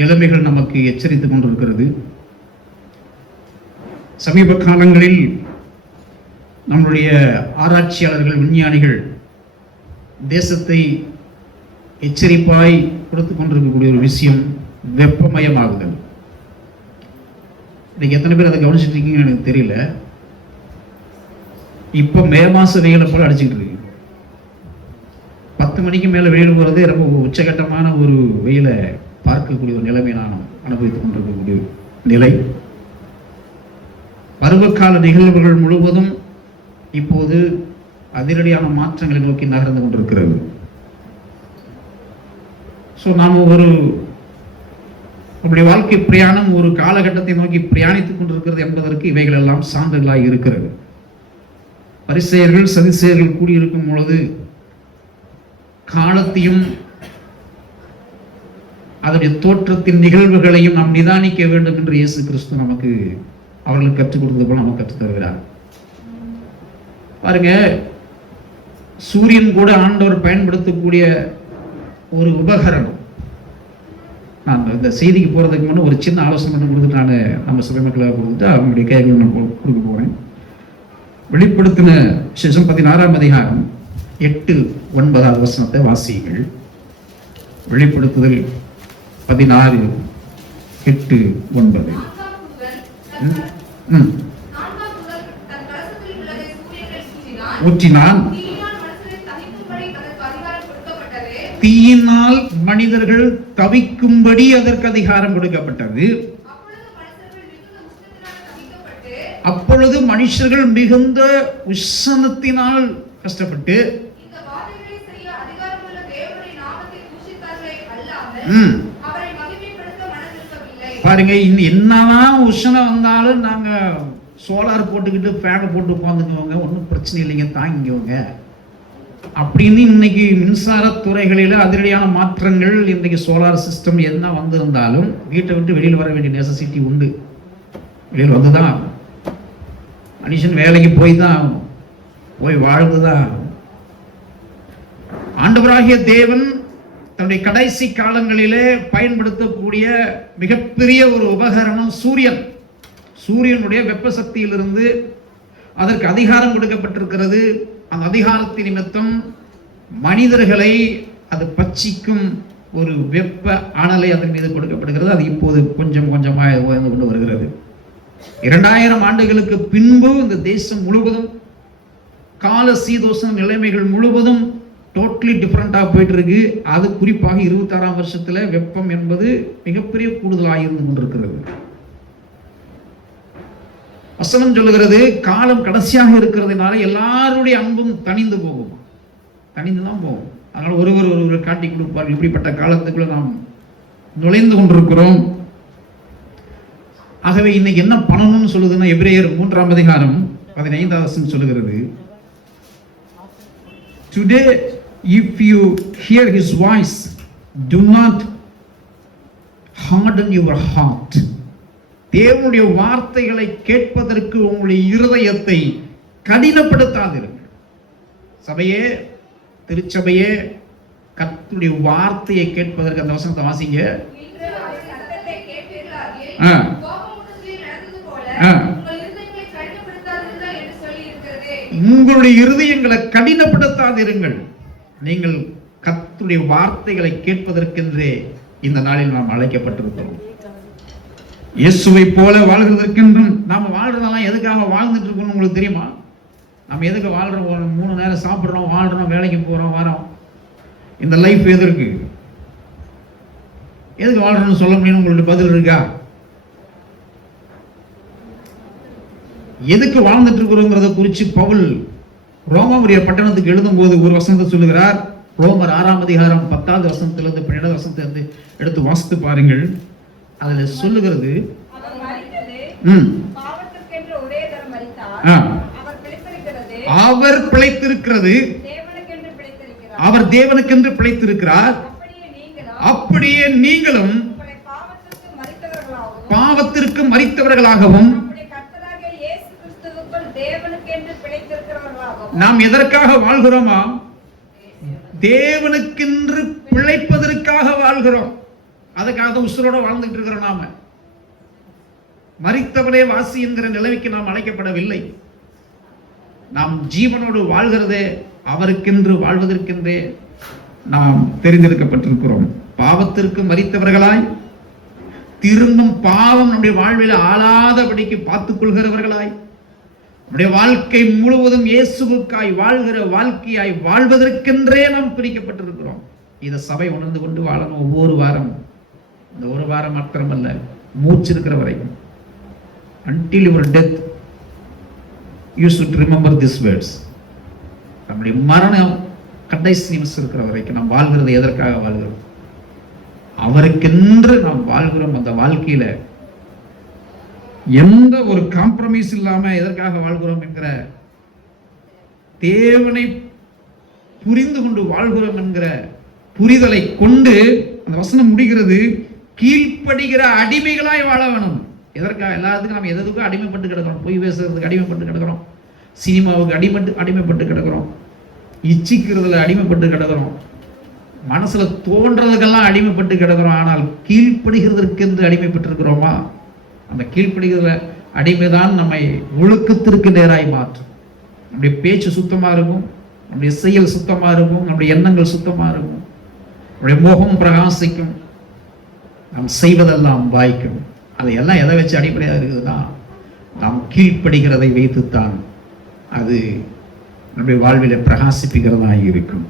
நிலைமைகள் நமக்கு எச்சரித்துக் கொண்டிருக்கிறது. சமீப காலங்களில் நம்முடைய ஆராய்ச்சியாளர்கள், விஞ்ஞானிகள் தேசத்தை எச்சரிப்பாய் கொடுத்துக் கொண்டிருக்கக்கூடிய ஒரு விஷயம் வெப்பமயமாகுதல். இன்னைக்கு எத்தனை பேர் அதை கவனிச்சுட்டு இருக்கீங்கன்னு எனக்கு தெரியல. இப்போ மே மாச வெயிலை போல அடிச்சுக்கிட்டு இருக்கு. 10 மணிக்கு மேலே வெயில் போகிறது ரொம்ப உச்சகட்டமான ஒரு வெயிலை பார்க்கக்கூடிய ஒரு நிலைமை நாம் அனுபவித்துக் கொண்டிருக்கக்கூடிய நிலை. பருவகால நிகழ்வுகள் முழுவதும் இப்போது அதிரடியான மாற்றங்களை நோக்கி நகர்ந்து கொண்டிருக்கிறது. ஸோ நாம் நம்முடைய வாழ்க்கை பிரயாணம் ஒரு காலகட்டத்தை நோக்கி பிரயாணித்துக் கொண்டிருக்கிறது என்பதற்கு இவைகள் எல்லாம் சான்றுகளாக இருக்கிறது. பரிசேயர்கள் சதுசேயர்கள் கூடியிருக்கும் பொழுது காலத்தையும் அதனுடைய தோற்றத்தின் நிகழ்வுகளையும் நாம் நிதானிக்க வேண்டும் என்று இயேசு கிறிஸ்து நமக்கு அவர்களுக்கு கற்றுக் கொடுத்தது போல நமக்கு கற்றுத் தருகிறார். பாருங்க, சூரியன் கூட ஆண்டவர் பயன்படுத்தக்கூடிய ஒரு உபகரணம். நான் இந்த செய்திக்கு போறதுக்கு முன்னாடி ஒரு சின்ன ஆலோசனை பண்ணி கொடுத்துட்டு நம்ம சபை மக்களாக கொடுத்துட்டு அவங்களுடைய கைகள் நான் கொடுக்க போறேன். வெளிப்படுத்தின விசேஷம் 16ஆம் அதிகாரம் 8-9 வசனத்தை வாசியுங்கள். வெளிப்படுத்துதல் 16:8-9. ஊற்றினான், தீயினால் மனிதர்கள் தவிக்கும்படி அதற்கு அதிகாரம் கொடுக்கப்பட்டது. அப்பொழுது மனுஷர்கள் மிகுந்த உஷ்ணத்தினால் கஷ்டப்பட்டு பாருங்க, என்னதான் உஷ்ணம் வந்தாலும் நாங்க சோலார் போட்டுக்கிட்டு ஃபேனை போட்டு உட்காந்துக்குவோங்க, ஒன்றும் பிரச்சனை இல்லைங்க, தாங்கிக்கோங்க அப்படின்னு. இன்னைக்கு மின்சாரத்துறைகளில் அதிரடியான மாற்றங்கள். இன்றைக்கு சோலார் சிஸ்டம் என்ன வந்திருந்தாலும் வீட்டை விட்டு வெளியில் வர வேண்டிய நெசசிட்டி உண்டு. வெளியில் வந்துதான் மனுஷன் வேலைக்கு போய் வாழ்ந்துதான். ஆண்டவராகிய தேவன் தன்னுடைய கடைசி காலங்களிலே பயன்படுத்தக்கூடிய மிகப்பெரிய ஒரு உபகரணம் சூரியன். சூரியனுடைய வெப்ப சக்தியிலிருந்து அதற்கு அதிகாரம் கொடுக்கப்பட்டிருக்கிறது. அந்த அதிகாரத்தின் நிமித்தம் மனிதர்களை அது பட்சிக்கும் ஒரு வெப்ப அனலை அதன் மீது கொடுக்கப்படுகிறது. அது இப்போது கொஞ்சம் கொஞ்சமாக உயர்ந்து கொண்டு வருகிறது. 2000 ஆண்டுகளுக்கு பின்பு இந்த தேசம் முழுவதும் கால சீதோஷண நிலைமைகள் முழுவதும் டோட்டலி டிஃபரெண்டாக போயிட்டு இருக்கு. அது குறிப்பாக 26ஆம் வருஷத்துல வெப்பம் என்பது மிகப்பெரிய கூடுதலாக இருந்து கொண்டிருக்கிறது. வசனம் சொல்லுகிறது, காலம் கடைசியாக இருக்கிறதுனால எல்லாருடைய அன்பும் தணிந்துதான் போகும். அதனால ஒருவர் காட்டி கொடுப்பார். இப்படிப்பட்ட காலத்துக்குள்ள நாம் நுழைந்து கொண்டிருக்கிறோம். ஆகவே இன்னைக்கு என்ன பண்ணணும்னு சொல்லுதுன்னா, எபிரேயர் 3ஆம் அதிகாரம் 15வது வசனம் சொல்லுகிறது, Today if you hear his voice, do not harden your heart. தேவனுடைய வார்த்தைகளை கேட்பதற்கு உங்களுடைய இருதயத்தை கடினப்படுத்தாதீர்கள். சபையே, திருச்சபையே, கர்த்தருடைய வார்த்தையை கேட்பதற்கு அந்த வசனத்தை வாசிங்க. உங்களுடைய இருதயங்களை கடினப்படுத்தாதிருங்கள். நீங்கள் கர்த்தருடைய வார்த்தைகளை கேட்பதற்கென்றே இந்த நாளில் நாம் அழைக்கப்பட்டிருக்கிறோம். இயேசுவை போல வாழ்கிறதற்கென்றும் நாம் வாழ்றதெல்லாம் எதுக்காக வாழ்ந்துட்டு இருக்கோம் உங்களுக்கு தெரியுமா? நம்ம எதுக்கு வாழ்றோம்? 3 நேரம் சாப்பிட்றோம், வாழ்றோம், வேலைக்கு போறோம், வரோம். இந்த லைஃப் எதுக்கு வாழ்றோம்னு சொல்ல முடியும்? உங்களுக்கு பதில் இருக்கா? எதுக்கு வாழ்ந்துட்டு இருக்கிறோங்கிறத குறித்து பவுல் ரோமாபுரிய பட்டணத்துக்கு எழுதும் போது ஒரு வசனத்தை சொல்லுகிறார். ரோமர் 6ஆம் அதிகாரம் 10வது வசனத்திலிருந்து 12வது வசனத்தை எடுத்து வாசித்து பாருங்கள். அதுல சொல்லுகிறது, அவர் பிழைத்திருக்கிறது, அவர் தேவனுக்கென்று பிழைத்திருக்கிறார். அப்படியே நீங்களும் பாவத்திற்கு மரித்தவர்களாகவும் நாம் எதற்காக வாழ்கிறோமா? தேவனுக்கென்று பிழைப்பதற்காக வாழ்கிறோம். அதுக்காக தான் உசுரோட வாழ்ந்துட்டு இருக்கிறோம். நாம மரித்தவரே வாசி என்கிற நிலைமைக்கு நாம் அழைக்கப்படவில்லை. நாம் ஜீவனோடு வாழ்கிறதே அவருக்கென்று வாழ்வதற்கென்றே நாம் தெரிந்தெடுக்கப்பட்டிருக்கிறோம். பாவத்திற்கு மரித்தவர்களாய், திரும்பும் பாவம் நம்முடைய வாழ்வில் ஆளாதபடிக்கு பார்த்துக் கொள்கிறவர்களாய், நம்முடைய வாழ்க்கை முழுவதும் இயேசுவுக்காய் வாழ்கிற வாழ்க்கையாய் வாழ்வதற்கென்றே நாம் பிரிக்கப்பட்டிருக்கிறோம். இதை சபை உணர்ந்து கொண்டு வாழணும். ஒவ்வொரு வாரம், இந்த ஒரு வாரம் மாத்திரமல்ல, மூச்சு இருக்கிற வரைக்கும், until your death you should remember these words. நம்முடைய மரணம் கடைசி நிமிஷம் இருக்கிற வரைக்கும் நாம் வாழ்கிறது எதற்காக வாழ்கிறோம்? அவருக்கென்று நாம் வாழ்கிறோம். அந்த வாழ்க்கையில எந்த ஒரு காம்ப்ரமைஸ் இல்லாம எதற்காக வாழ்கிறோம் என்கிற தேவனை புரிந்து கொண்டு வாழ்கிறோம் என்கிற புரிதலை கொண்டு அந்த வசனம் முடிகிறது, கீழ்ப்படுகிற அடிமைகளாய் வாழ வேணும். எதற்காக? எல்லாத்துக்கும் நாம் எதுக்கும் அடிமைப்பட்டு கிடக்கிறோம். பொய் பேசுறதுக்கு அடிமைப்பட்டு கிடக்கிறோம், சினிமாவுக்கு அடிமைப்பட்டு கிடக்கிறோம், இச்சிக்கிறதுல அடிமைப்பட்டு கிடக்கிறோம், மனசுல தோன்றதுக்கெல்லாம் அடிமைப்பட்டு கிடக்கிறோம். ஆனால் கீழ்ப்படுகிறதற்கு என்று அடிமைப்பட்டு இருக்கிறோமா? அந்த கீழ்ப்படுகிற அடிமைதான் நம்மை ஒழுக்கத்திற்கு நேராய் மாற்றும். நம்முடைய பேச்சு சுத்தமா இருக்கும், நம்முடைய செயல் சுத்தமா இருக்கும், நம்முடைய எண்ணங்கள் சுத்தமா இருக்கும், நம்முடைய முகம் பிரகாசிக்கும், நாம் செய்வதெல்லாம் வாய்க்கும். அதையெல்லாம் எதை வச்சு அடிப்படையாக இருக்குதுன்னா, நாம் கீழ்ப்படுகிறதை வைத்துத்தான் அது நம்முடைய வாழ்வில பிரகாசிப்புகிறதா இருக்கும்.